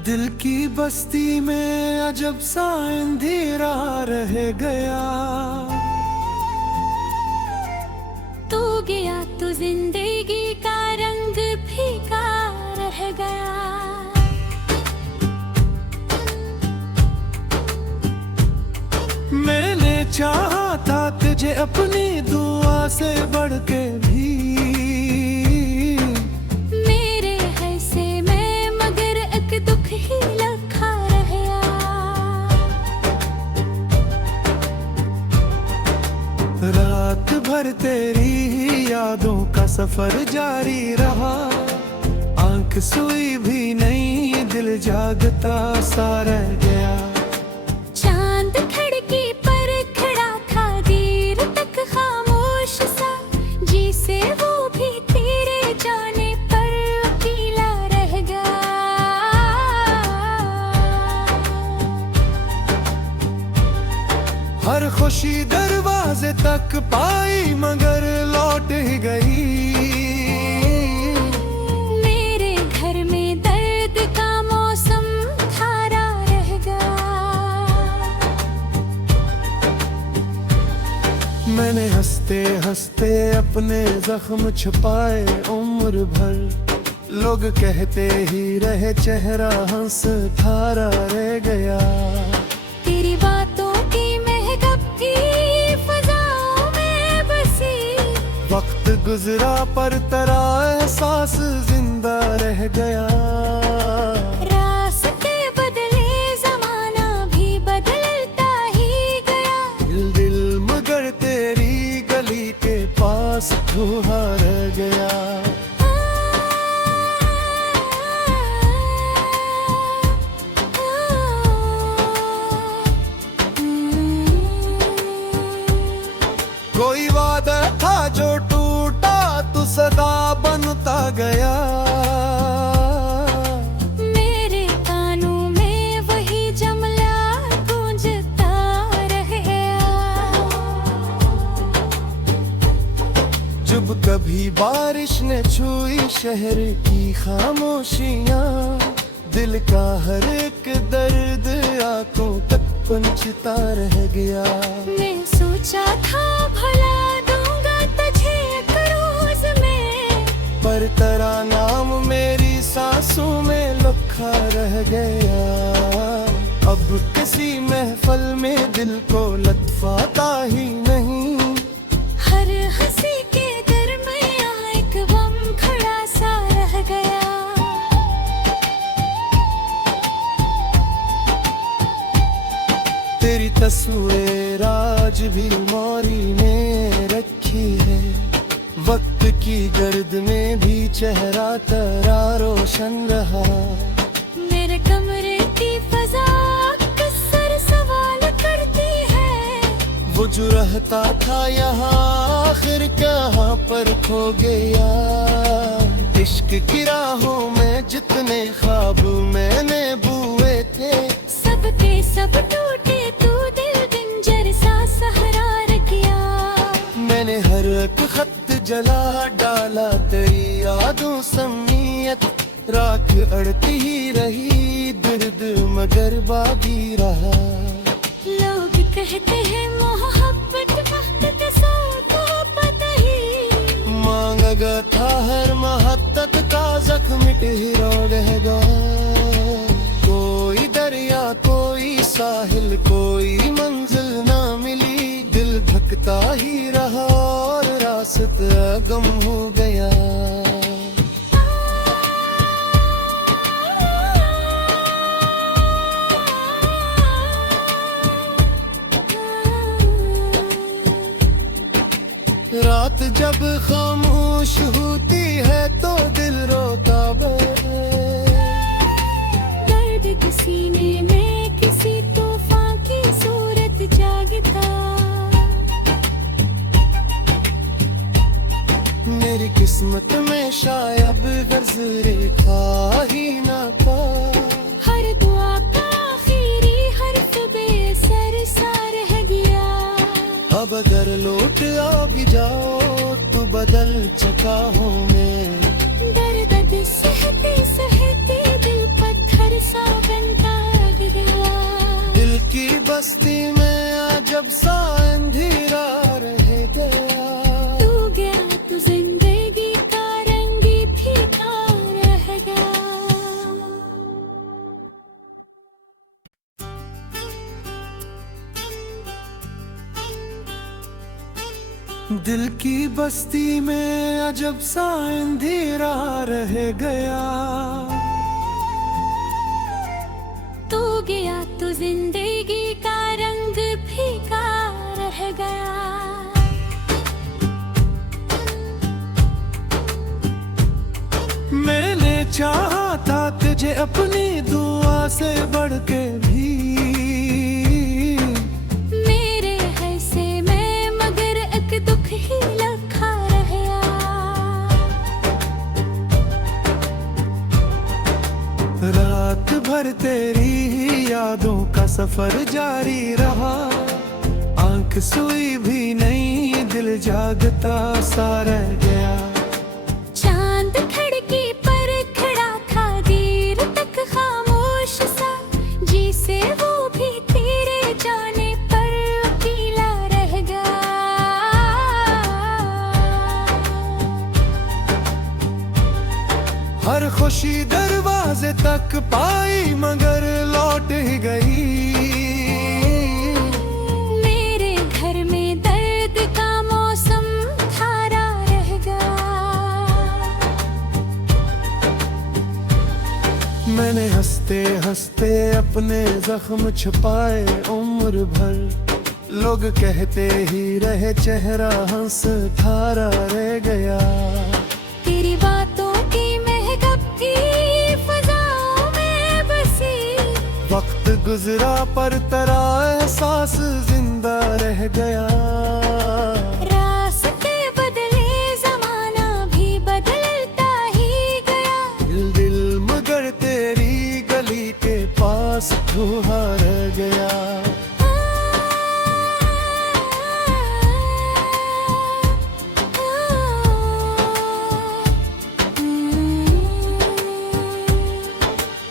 दिल की बस्ती में अजब सा अंधेरा रह गया। तू गया तो जिंदगी का रंग फीका रह गया। मैंने चाहा था तुझे अपनी दुआ से बढ़ के भी। मेरे है से मैं मगर एक दुख ही लखा रह गया। रात भर तेरी ही यादों का सफर जारी रहा। आंख सोई भी नहीं, दिल जागता सा रह गया। चांद खिड़की पर खड़ा था देर तक खामोश सा, जिसे वो भी तेरे जाने पर अकेला रह गया। हर खुशी दरवाजे तक पाई मगर लौट ही गई। मेरे घर में दर्द का मौसम खारा रह गया। मैंने हंसते हंसते अपने जख्म छुपाए उम्र भर। लोग कहते ही रहे चेहरा हंस थारा रह गया। तेरी बातों की महक भी फजाओं में बसी। वक्त गुजरा पर तेरा एहसास जिंदा रह गया। रास्ते बदले जमाना भी बदलता ही गया। दिल मगर तेरी गली के पास धुआ रह गया। कोई वादा था जो टूटा तो सदा बनता गया। मेरे कानों में वही जुमला गूंजता रह गया। जब कभी बारिश ने छुई शहर की खामोशियाँ, दिल का हर एक दर्द आंखों तक पहुंचता रह गया। मैं सोचा था भला दूंगा तुझे एक रोज में, पर तेरा नाम मेरी सांसों में लखा रह गया। अब किसी महफल में दिल को लत्फाता ही नहीं। हर हंसी के दरमियां एक गम खड़ा सा रह गया। तेरी तस्वीर आज भी मौरी ने रखी है। वक्त की गर्द में भी चेहरा तेरा रोशन रहा। मेरे कमरे की फजा अक्सर सवाल करती है। वो जो रहता था यहाँ आखिर कहाँ पर खो गया। इश्क की राहों में जितने ख्वाब मैंने बुए थे, सबके सब टूटे, तू दिल पिंजर सा सहारा किया। मैंने हर एक खत जला डाला तेरी यादों समीयत। राख अड़ती ही रही दर्द मगर बाकी रहा। लोग कहते हैं मोहब्बत वक्त के साथ पता ही। मांगा था हर मोहब्बत का जख्म मिट ही रहेगा। कोई दरिया कोई साहिल कोई मंजिल ना मिली। दिल धकता ही रहा और रास्ता गम हो गया। रात जब खामोश होती है तो दिल रोता दर्द के सीने में किसी तूफान की सूरत जागता। मेरी किस्मत में शायद गर्ज रेखा ही ना पा। हर दुआ का आखिरी हर्फ बेसर सा रह गया। अब अगर लौट आ भी जाओ तो बदल चुका हूँ मैं। दर्द सहते सहते दिल पत्थर सा बनता गया। दिल की बस्ती में अजब सा अंधेरा रह गया। तू गया तो जिंदगी का रंग ही फीका रह गया। दिल की बस्ती में अजब सा अंधेरा रह गया। तू गया तो जिंदगी का रंग फीका रह गया। मैंने चाहा था तुझे अपनी दुआ से बढ़ के भी। मेरे है से मैं मगर एक दुख ही लखा रह गया। रात भर तेरी ही यादों का सफर जारी रहा। आंख सोई भी नहीं, दिल जागता सा रह गया। चांद खिड़की पर खड़ा था देर तक खामोश सा, जिसे वो भी तेरे जाने पर अकेला रह गया। हर खुशी दरवाजे तक पाई मगर लौट ही गई। मेरे घर में दर्द का मौसम थारा रह गया। मैंने हंसते हंसते अपने जख्म छुपाए उम्र भर। लोग कहते ही रहे चेहरा हंस थारा रह गया। तेरी बातों की महक थी फजाओं में बसी। वक्त गुजरा पर तेरा एहसास जिंदा रह गया। रास्ते बदले जमाना भी बदलता ही गया। दिल दिल मगर तेरी गली के पास धुआ रह गया।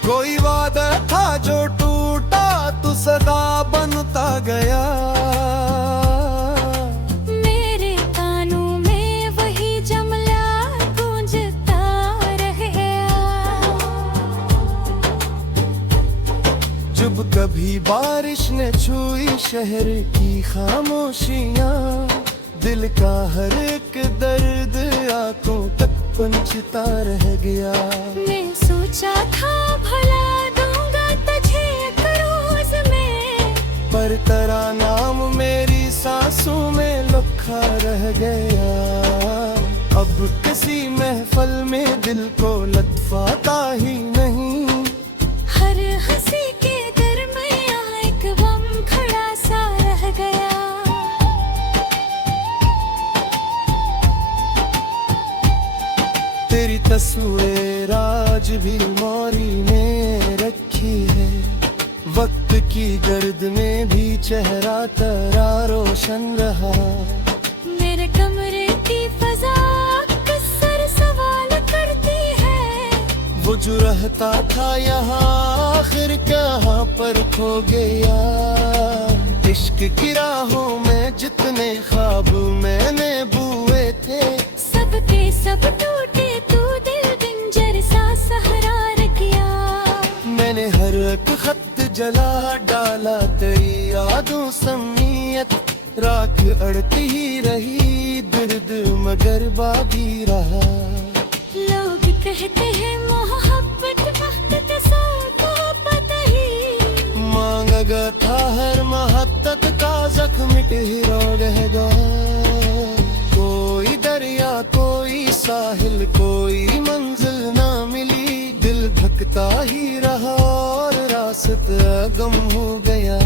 कोई वादा था जो टूटा तो सदा बनता गया। मेरे कानों में वही जमला गूंजता रह गया। जब कभी बारिश ने छुई शहर की खामोशियाँ, दिल का हर एक दर्द आंखों तक पंचता रह गया। मैं सोचा था भला दूंगा तुझे एक रोज में, पर तेरा नाम मेरी सांसों में लखा रह गया। अब किसी महफल में दिल को लत्फाता ही नहीं। हर हंसी के दरमियां एक गम खड़ा सा रह गया। तेरी तस्वीर आज भी मौरी ने रखी है। वक्त की गर्द में भी चेहरा तेरा रोशन रहा। मेरे कमरे की फजा अक्सर सवाल करती है। वो जो रहता था यहाँ आखिर कहाँ पर खो गया। इश्क की राहों में जितने ख्वाब मैंने बुए थे, सबके सब टूटे, तू दिल पिंजर सा सहारा किया। मैंने हर एक खत जला डाला तेरी यादों समीयत। राख अड़ती ही रही दर्द मगर बाकी रहा। लोग कहते हैं मोहब्बत वक्त के साथ पता ही। मांगा था हर मोहब्बत का जख्म मिट ही रहेगा। कोई दरिया कोई साहिल कोई मंजिल ना मिली। दिल भटकता ही रहा और रास्ता गम हो गया।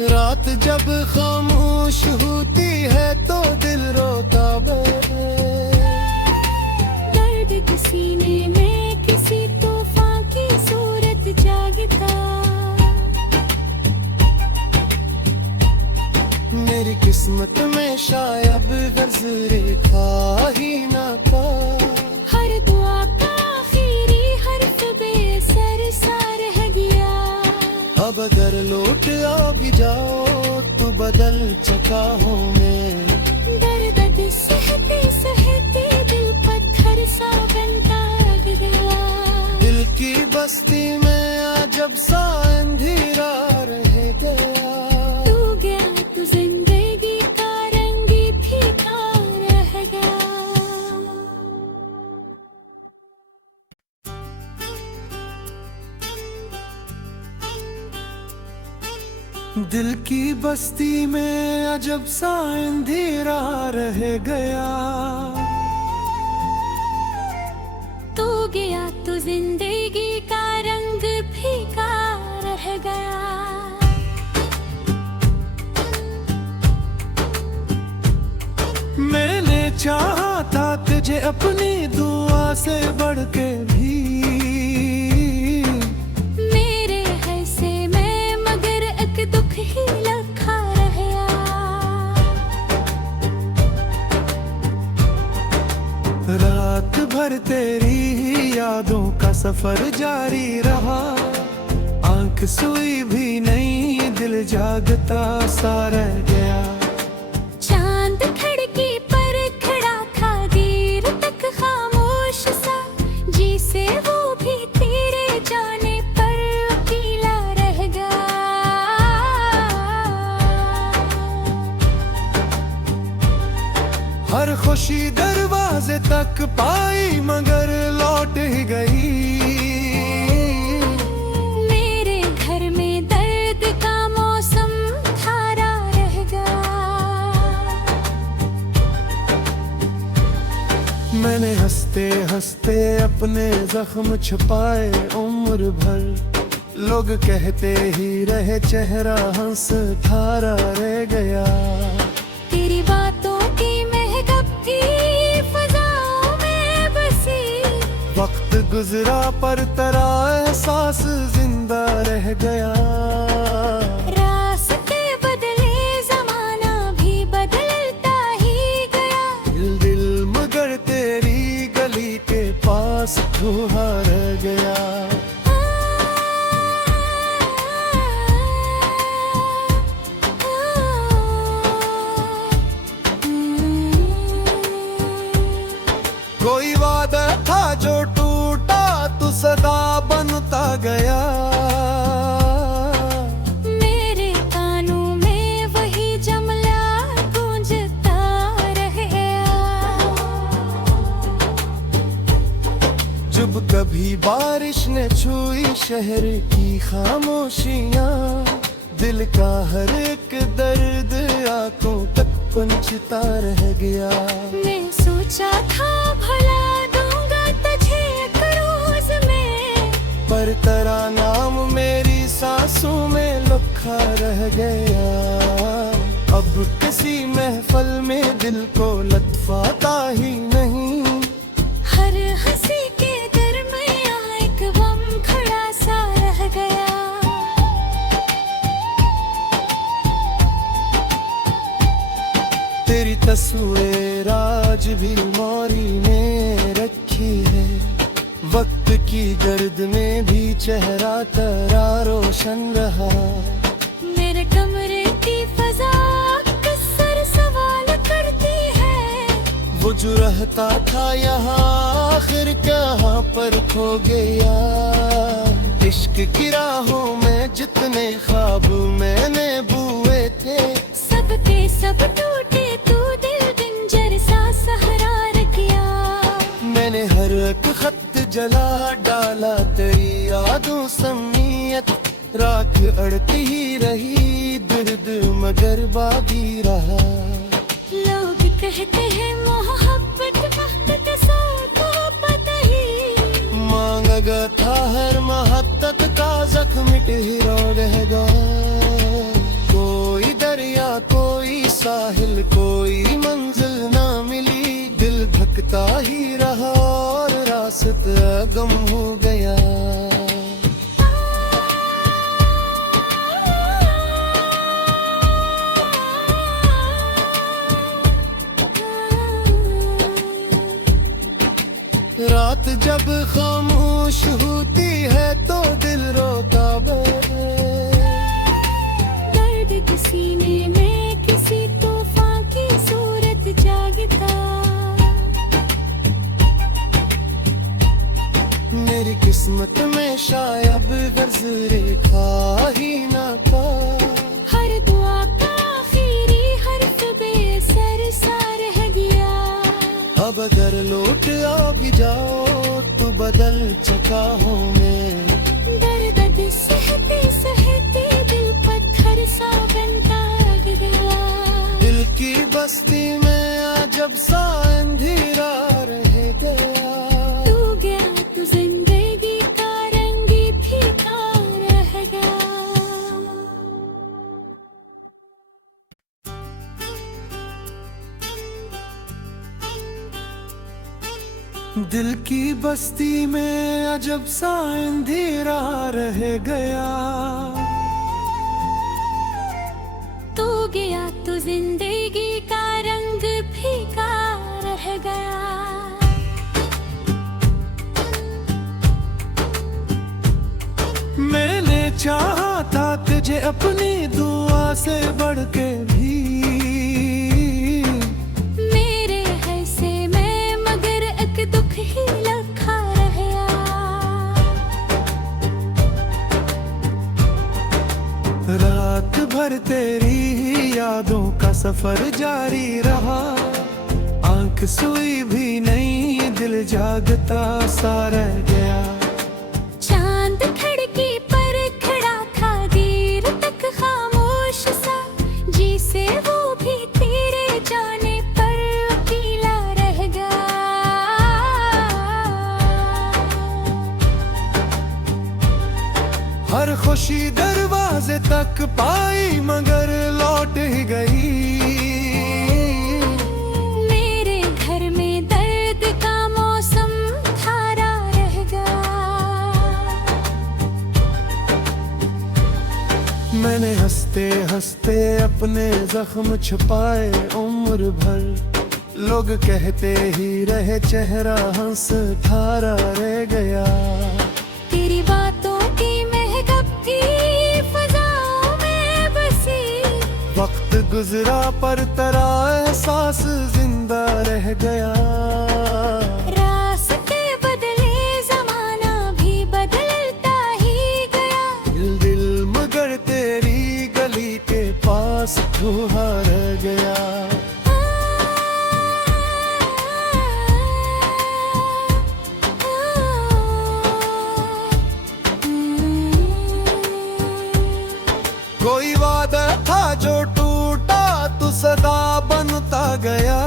रात जब खामोश होती है तो दिल रोता दर्द के सीने में किसी तूफान की सूरत जागता। किस्मत में शायद गर्ज रेखा ही ना था। हर दुआ का आखिरी हर्फ बेसर सा रह गया। अब अगर लौट आ भी जाओ तो बदल चुका हूँ मैं। दर्द सहते सहते दिल पत्थर सा बनता गया। दिल की बस्ती में अजब सा अंधेरा रह गया। तू गया तो जिंदगी का रंग फीका रह गया। दिल की बस्ती में अजब सा अंधेरा रह गया। तू गया तो जिंदगी का रंग फीका रह गया। मैंने चाहा था तुझे अपनी दुआ से बढ़ के भी। मेरे है से मैं मगर एक दुख ही लखा रह गया। रात भर तेरी ही यादों का सफर जारी रहा। आंख सोई भी नहीं दिल जागता सा रह गया। चांद खिड़की पर खड़ा था देर तक खामोश सा। जिसे वो भी तेरे जाने पर अकेला रह गया। हर खुशी दरवाजे तक पाई मगर लौट ही गई। मेरे घर में दर्द का मौसम थारा रह गया। मैंने हंसते हंसते अपने जख्म छुपाए उम्र भर। लोग कहते ही रहे चेहरा हंस थारा रह गया। तेरी बातों की महक भी फजाओं में बसी। वक्त गुजरा पर तेरा एहसास जिंदा रह गया। रास्ते बदले जमाना भी बदलता ही गया। दिल दिल मगर तेरी गली के पास धुआ रह गया। कोई वादा था जो टूटा तो सदा बनता गया। मेरे कानों में वही जमला गूंजता रह गया। जब कभी बारिश ने छुई शहर की खामोशियाँ। दिल का हर एक दर्द आंखों तक पंचता रह गया। मैं सोचा था भला दूंगा तुझे एक रोज में। पर तेरा नाम मेरी सांसों में लुखा रह गया। अब किसी महफल में दिल को लत्फाता ही नहीं। हर हंसी के दरमियां एक गम खड़ा सा रह गया। तेरी तस्वीर आज भी मोरी ने रखी है। वक्त की गर्द में भी चेहरा तेरा रोशन रहा। मेरे कमरे की फजा अक्सर सवाल करती है। वो जो रहता था यहाँ आखिर कहाँ पर खो गया। इश्क की राहों में जितने ख्वाब मैंने बुए थे। सबके सब टूटे तू दिल पिंजर सा सहारा किया। मैंने हर एक खत जला डाला तेरी यादों समीयत। राख अड़ती ही रही दर्द मगर बाकी रहा। लोग कहते हैं मोहब्बत वक्त के साथ पता ही। मांगा था हर मोहब्बत का जख्म मिट ही रहेगा। कोई दरिया कोई साहिल कोई मंजिल ना मिली। दिल भटकता ही रहा और रास्ता गम हो गया। खामोश होती है तो दिल रोता दर्द के सीने में किसी तूफान की सूरत जागता। मेरी किस्मत में शायद गर्ज रेखा ही ना था। हर दुआ का आखिरी हर्फ बेसर सा रह गया। अब अगर लौट आ भी जाओ तो बदल चुका हूँ मैं। दर्द सहते सहते दिल पत्थर सा बनता गया। दिल की बस्ती में अजब सा अंधेरा रह गया। तू गया तो जिंदगी का रंग ही फीका रह गया। दिल की बस्ती में अजब सा अंधेरा रह गया। तू गया तो जिंदगी का रंग फीका रह गया। मैंने चाहा था तुझे अपनी दुआ से बढ़ के भी। मेरे है से मैं मगर एक दुख ही लखा रह गया। रात भर तेरी ही यादों का सफर जारी रहा। आंख सोई भी नहीं दिल जागता सा रह गया। चांद खिड़की पर खड़ा था देर तक खामोश सा। जिसे वो भी तेरे जाने पर अकेला रह गया। हर खुशी दरवाजे तक पाई मगर लौट ही गई। मेरे घर में दर्द का मौसम थारा रह गया। मैंने हंसते हंसते अपने जख्म छुपाए उम्र भर। लोग कहते ही रहे चेहरा हंस ठारा रह गया। तेरी बातों की महक भी फजाओं में बसी। वक्त गुजरा पर तेरा एहसास जिंदा रह गया। रास्ते बदले जमाना भी बदलता ही गया। दिल दिल मगर तेरी गली के पास धुआ रह गया। कोई वादा था जो टूटा तो सदा बनता गया।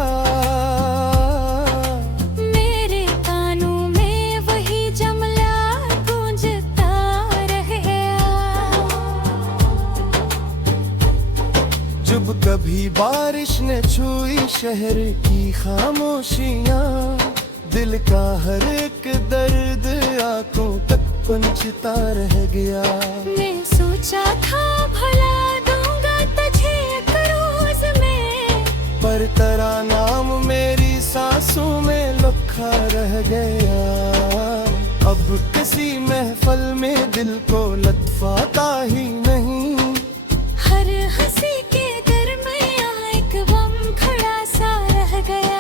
मेरे कानों में वही जमला गूंजता रह गया। जब कभी बारिश ने छुई शहर की खामोशियाँ। दिल का हर एक दर्द आंखों तक पहुंचता रह गया। मैं सोचा था भला दूंगा तुझे एक रोज में। पर तेरा नाम मेरी सांसों में लखा रह गया। अब किसी महफल में दिल को लत्फाता ही नहीं। हर हंसी के दरमियां एक गम खड़ा सा रह गया।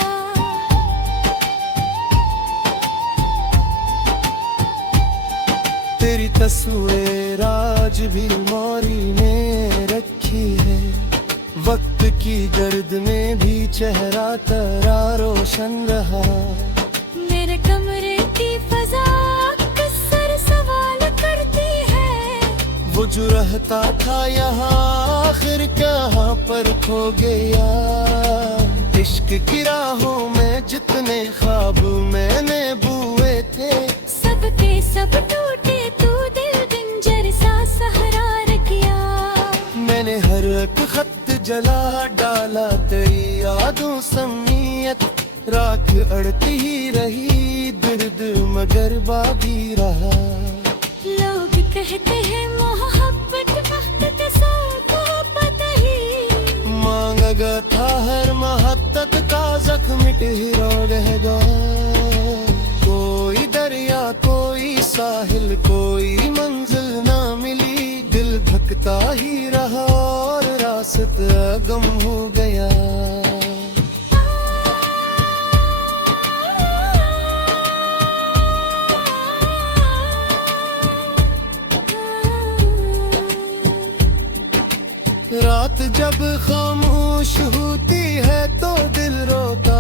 तेरी तस्वीर आज भी मोरी ने रखी है। वक्त की गर्द में भी चेहरा तेरा रोशन रहा। मेरे कमरे की फजा अक्सर सवाल करती है। वो जो रहता था यहाँ आखिर कहाँ पर खो गया। इश्क की राहों में जितने ख्वाब मैंने बुए थे। सबके सब टूटे तू दिल पिंजर सा सहारा किया। मैंने हर एक खत जला डाला तेरी यादों समीयत। राख अड़ती ही रही दर्द मगर बाकी रहा। लोग कहते हैं मोहब्बत वक्त के साथ पता ही। मांगा था हर मोहब्बत का जख्म मिट ही रहेगा। कोई दरिया को साहिल कोई मंजिल ना मिली, दिल भटकता ही रहा और रास्ता गम हो गया। रात जब खामोश होती है तो दिल रोता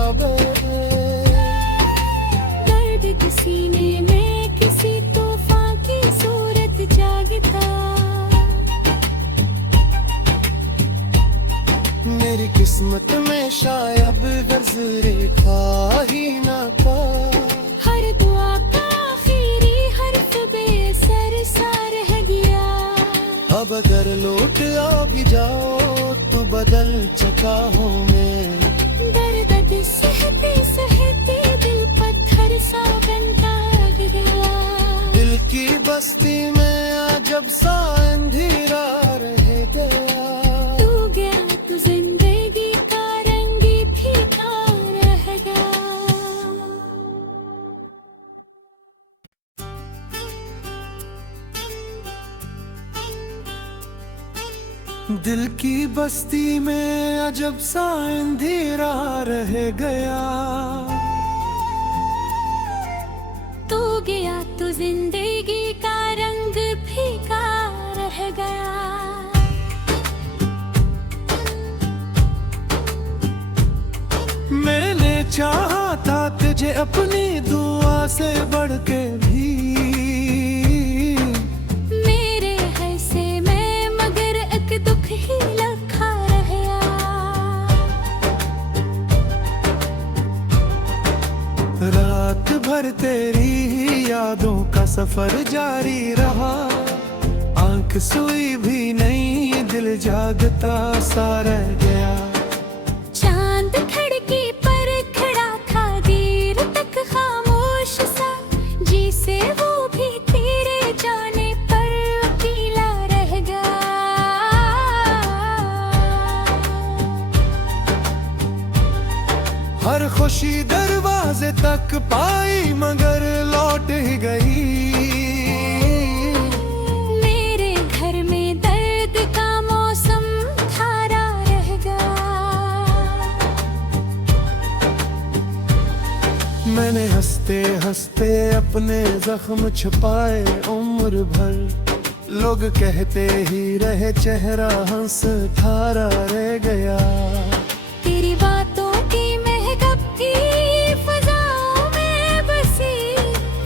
दर्द के सीने में किसी तूफान की सूरत जागता। मेरी किस्मत में शायद नजरे खा ही ना पा। हर दुआ का आखिरी हर्फ बेसर सा रह गया। अब अगर लौट आ भी जाओ तो बदल चुका हूँ मैं। दर्द सहते सहते दिल पत्थर सा बनता गया। दिल की बस्ती में अजब सा अंधेरा रह गया। तू गया तो जिंदगी का रंग फीका रह गया। दिल की बस्ती में अजब सा अंधेरा रह गया। तू गया तो जिंदगी का रंग फीका रह गया। मैंने चाहा था तुझे अपनी दुआ से बढ़ के भी। मेरे है से मैं मगर एक दुख ही लखा रह गया। रात भर तेरी ही यादों का सफर जारी रहा। आंख सोई भी नहीं, दिल जागता सा रह गया। चांद खिड़की पर खड़ा था देर तक खामोश सा, जिसे वो भी तेरे जाने पर अकेला रह गया। हर खुशी दरवाजे तक पाई मगर लौट ही गई। मेरे घर में दर्द का मौसम खारा रह गया। मैंने हंसते हंसते अपने जख्म छुपाए उम्र भर। लोग कहते ही रहे चेहरा हंस खारा रह गया। तेरी बातों की महक भी फजाओं में बसी।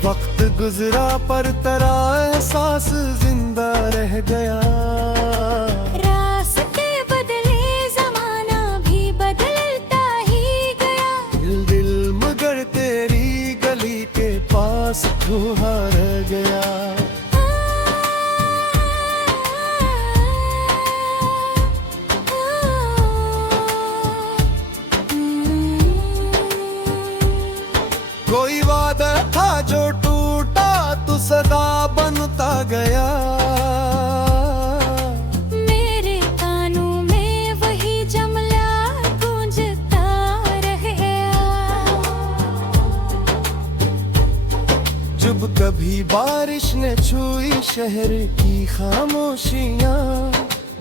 वक्त गुजरा पर तेरा एहसास जिंदा रह गया। रास्ते बदले जमाना भी बदलता ही गया। दिल दिल मगर तेरी गली के पास धुआ रह गया। कोई वादा था जो टूटा तो सदा बनता गया। मेरे कानों में वही जमला गूंजता रह गया। जब कभी बारिश ने छुई शहर की खामोशियाँ,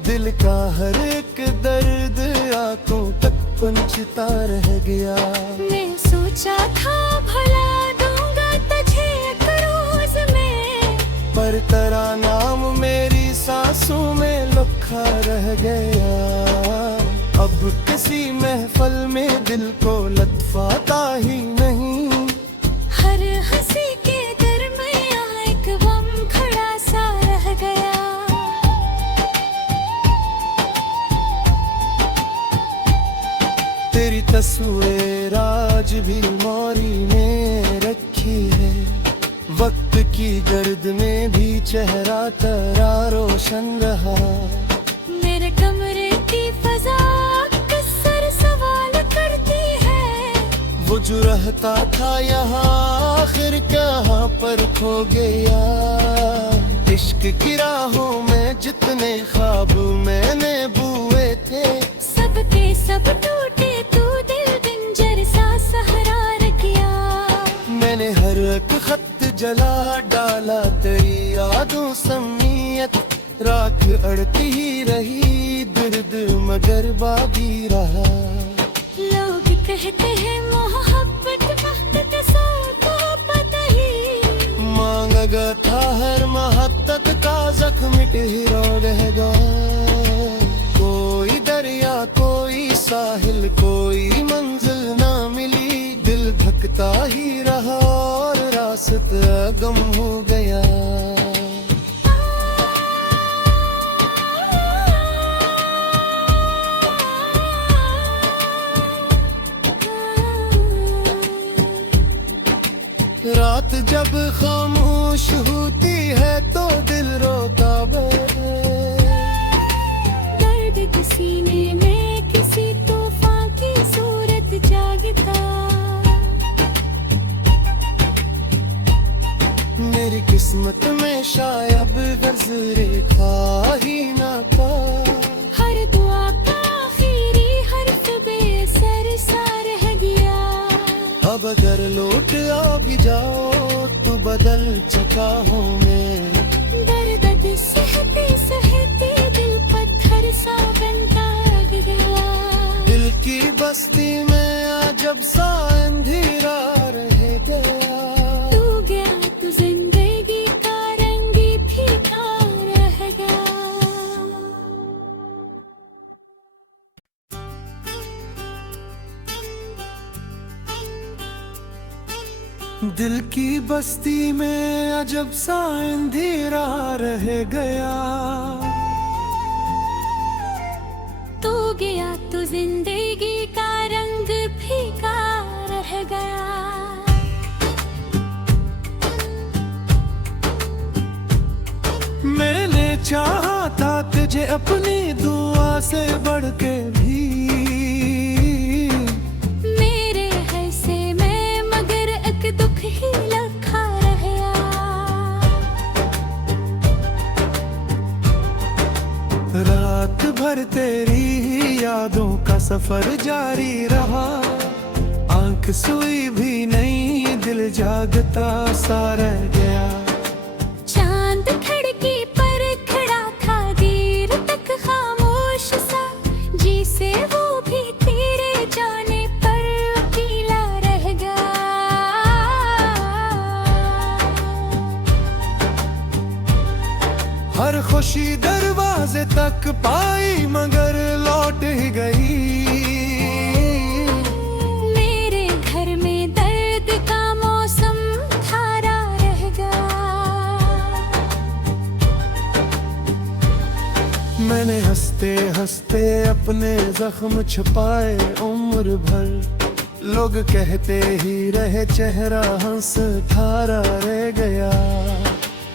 दिल का हर एक दर्द आंखों तक पहुंचता रह गया। मैं सोचा था भला दूंगा तुझे एक रोज में, पर तेरा नाम मेरी सांसों में लुखा रह गया। अब किसी महफल में दिल को लत्फाता ही नहीं। हर हंसी के दरमियां एक गम खड़ा सा रह गया। तेरी तस्वीर आज भी मोरी ने रखी है। वक्त की गर्द में भी चेहरा तेरा रोशन रहा। मेरे कमरे की फजा अक्सर सवाल करती है। वो जो रहता था यहाँ आखिर कहाँ पर खो गया। इश्क की राहों में जितने ख्वाब मैंने बुए थे, सबके सब टूटे, तू दिल पिंजर सा सहारा रह गया। मैंने हर एक खत जला डाला। डाला तेरी यादों समीयत, राख अड़ती ही रही दर्द मगर बाकी रहा। लोग कहते हैं मोहब्बत वक्त के साथ पता ही, मांगा था हर मोहब्बत का जख्म मिट ही रहेगा। कोई दरिया कोई साहिल कोई मंजिल ना मिली, दिल भटकता ही रहा और रास्ता गम हो गया। रात जब खामोश होती है तो दिल रोता दर्द के सीने में किसी तूफान की सूरत जागता। मेरी किस्मत में शायद गर्ज रेखा ही ना था। हर दुआ का आखिरी हर्फ बेसर सा रह गया। अब अगर लौट आ भी जाओ तो बदल चुका हूँ मैं। दर्द सहते सहते दिल पत्थर सा बनता गया। दिल की बस्ती में अजब सा अंधेरा रह गया। तू गया तो जिंदगी का रंग फीका रह गया। दिल की बस्ती में अजब सा अंधेरा रह गया। तू गया तो जिंदगी का रंग फीका रह गया। मैंने चाहा था तुझे अपनी दुआ से बढ़ के भी। मेरे है से मैं मगर एक दुख ही लखा रह गया। रात भर तेरी ही यादों का सफर जारी रहा। आंख सोई भी नहीं दिल जागता सा रह गया। चांद खिड़की पर खड़ा था देर तक खामोश सा, जिसे वो भी तेरे जाने पर अकेला रह गया। हर खुशी दरवाजे तक पाई मगर लौट ही गई। मेरे घर में दर्द का मौसम थारा रह गया। मैंने हंसते हंसते अपने जख्म छुपाए उम्र भर। लोग कहते ही रहे चेहरा हंस थारा रह गया।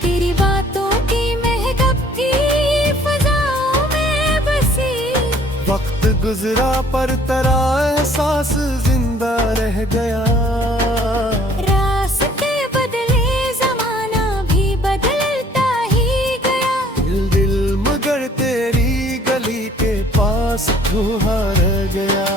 तेरी बातों की महक भी फजाओं में बसी। वक्त गुजरा पर तेरा एहसास जिंदा रह गया। रास्ते बदले जमाना भी बदलता ही गया। दिल मगर तेरी गली के पास धुआ रह गया।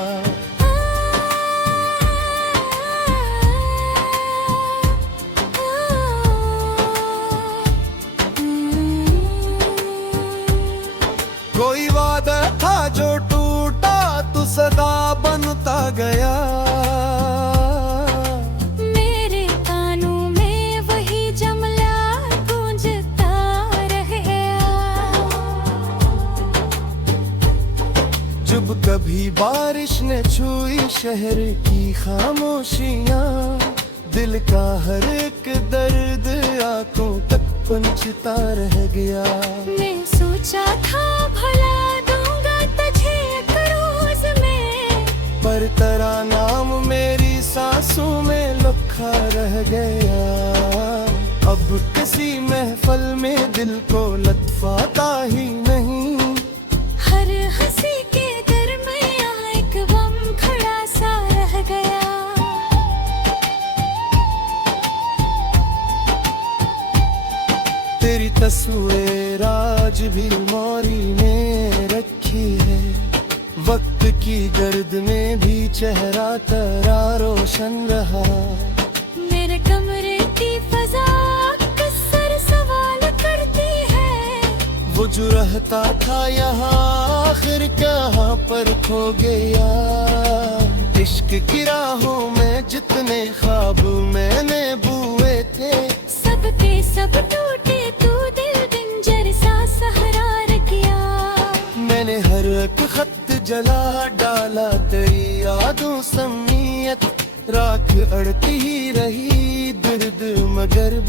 कोई वादा था जो टूटा तो सदा बनता गया। मेरे कानों में वही जमला गूंजता रह गया। जब कभी बारिश ने छुई शहर की खामोशियाँ, दिल का हर एक दर्द आंखों तक पहुंचता रह गया। मैं सोचा था भला दूंगा तुझे एक रोज में, पर तेरा नाम मेरी सांसों में लुखा रह गया। अब किसी महफल में दिल को लत्फाता ही नहीं। हर हंसी के दरमियां एक गम खड़ा सा रह गया। तेरी तस्वीर आज भी मोरी ने रखी है। वक्त की गर्द में भी चेहरा तेरा रोशन रहा। मेरे कमरे की फजा किस जो रहता था यहाँ आखिर कहाँ पर खो गया। इश्क की राहों में जितने ख्वाब मैंने बुए थे, सबके सब टूटे, तू दिल बिंजर सा सहारा रखिया। मैंने हर एक खत जला डाला, तेरी यादों समीयत राख अड़ती ही रही दर्द मगर